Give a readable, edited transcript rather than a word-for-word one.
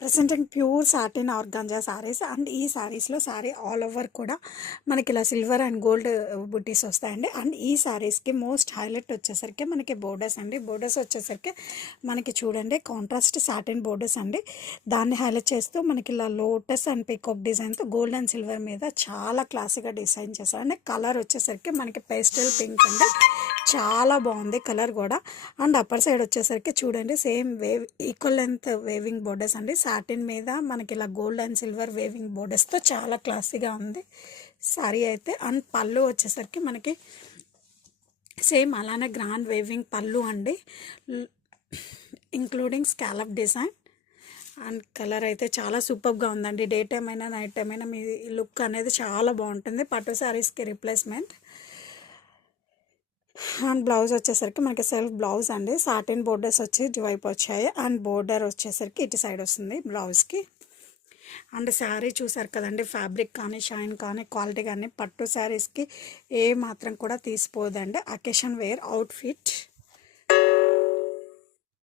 Presenting pure satin organza saris and ఈ సారీస్లో sorry all over కూడా మనకి ఇలా సిల్వర్ అండ్ గోల్డ్ బుట్టీస్ వస్తాయండి. అండ్ ఈ సారీస్కి మోస్ట్ హైలైట్ వచ్చేసరికి మనకి బోర్డర్స్ అండి. బోర్డర్స్ వచ్చేసరికి మనకి చూడండి కాంట్రాస్ట్ సాటిన్ బోర్డర్స్ అండి. దాన్ని హైలైట్ చేస్తూ మనకి ఇలా లోటస్ అండ్ పికాక్ డిజైన్తో గోల్డ్ అండ్ సిల్వర్ మీద చాలా క్లాసీగా డిజైన్ చేశారండి. కలర్ వచ్చేసరికి మనకి పేస్టల్ పింక్ అండి, చాలా బాగుంది కలర్ కూడా. అండ్ అప్పర్ సైడ్ వచ్చేసరికి చూడండి same wave equal length weaving borders అండి. సాటిన్ మీద మనకి ఇలా గోల్డ్ అండ్ సిల్వర్ వేవింగ్ బోర్డర్స్తో చాలా క్లాసీగా ఉంది సారీ అయితే. అండ్ పళ్ళు వచ్చేసరికి మనకి సేమ్ అలానే గ్రాండ్ వేవింగ్ పళ్ళు అండి, including scallop design. And colour అయితే చాలా సూపర్గా ఉందండి. డే టైం అయినా నైట్ టైం అయినా మీ లుక్ అనేది చాలా బాగుంటుంది, పట్టు శారీస్కి రిప్లేస్మెంట్. అండ్ బ్లౌజ్ వచ్చేసరికి మనకి సెల్ఫ్ బ్లౌజ్ అండి. సాటిన్ బోర్డర్స్ వచ్చి ఇటువైపు వచ్చాయి అండ్ బోర్డర్ వచ్చేసరికి ఇటు సైడ్ వస్తుంది బ్లౌజ్కి. అండ్ శారీ చూసారు కదండి, ఫ్యాబ్రిక్ కానీ షైన్ కానీ క్వాలిటీ కానీ పట్టు శారీస్కి ఏ మాత్రం కూడా తీసిపోదండి. Occasion wear outfit.